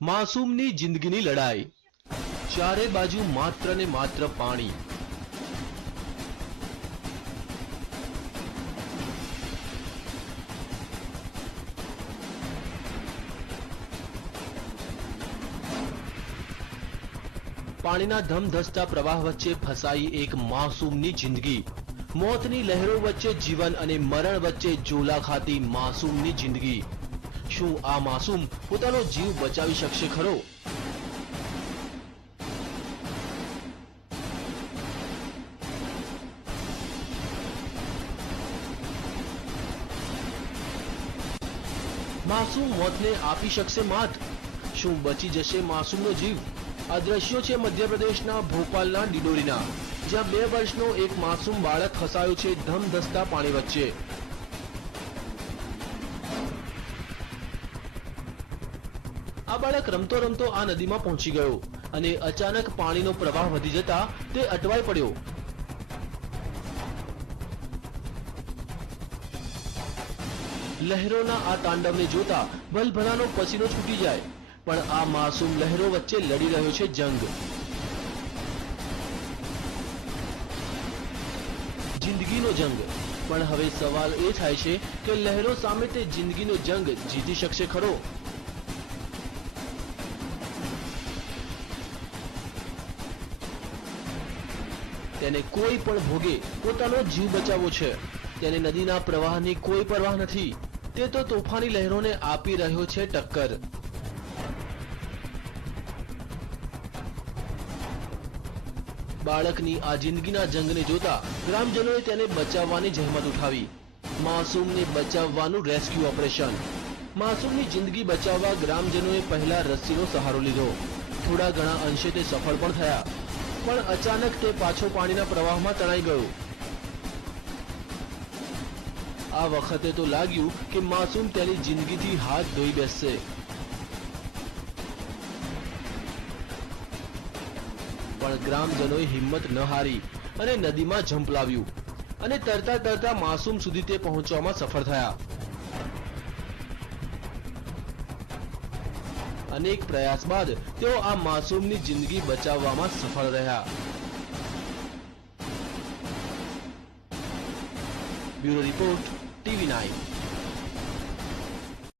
માસૂમની જિંદગીની લડાઈ, ચારે બાજુ માત્ર ને માત્ર પાણી. પાણીના ધમધસતા પ્રવાહ વચ્ચે ફસાઈ એક માસૂમની જિંદગી. મોતની લહેરો વચ્ચે જીવન અને મરણ વચ્ચે ઝોલા ખાતી માસૂમની જિંદગી. શું આ માસૂમ પોતાનો જીવ બચાવી શકશે ખરો? માસૂમ મોતને આપી શકશે માત? શું બચી જશે માસૂમનો જીવ? આ દ્રશ્યો છે મધ્યપ્રદેશના ભોપાલના ડિડોરીના, જ્યાં 2 વર્ષનો એક માસૂમ બાળક ફસાયો છે ધમધસતા પાણી વચ્ચે. આ બાળક રમતો રમતો આ નદીમાં પહોંચી ગયો અને અચાનક પાણીનો પ્રવાહ વધી જતા તે અટવાઈ પડ્યો. લહેરોના આ તાંડવને જોતા ભલભલાનો પસીનો છૂટી જાય, પણ આ માસૂમ લહેરો વચ્ચે લડી રહ્યો છે જંગ. જિંદગીનો જંગ. પણ હવે સવાલ એ થાય છે કે લહેરો સામે તે જિંદગીનો જંગ જીતી શકશે ખરો? તેને કોઈ પણ ભોગે પોતાનો જીવ બચાવવો છે. તેને નદીના પ્રવાહની કોઈ પરવાહ નથી. તે તો તોફાની લહેરોને આપી રહ્યો છે ટક્કર. બાળકની આ જિંદગીના જંગને જોતા ગ્રામજનોએ તેને બચાવવાની જહેમત ઉઠાવી. માસૂમને બચાવવાનું રેસ્ક્યુ ઓપરેશન. માસૂમની જિંદગી બચાવવા ગ્રામજનોએ પહેલા રસ્સીનો સહારો લીધો. થોડા ઘણા અંશે તે સફળ પણ થયા, પણ અચાનક તે પાછો પાણીના પ્રવાહમાં તણાઈ ગયો. આ વખતે તો લાગ્યું કે માસૂમ તેની જિંદગીથી હાથ ધોઈ બેસશે. પણ ગ્રામજનોએ હિંમત ન હારી અને નદીમાં ઝંપલાવ્યું અને તરતા તરતા માસૂમ સુધી તે પહોંચવામાં સફળ થયા. અનેક પ્રયાસ બાદ તેઓ આ માસૂમની જિંદગી બચાવવામાં સફળ રહ્યા. Bureau report, TV9.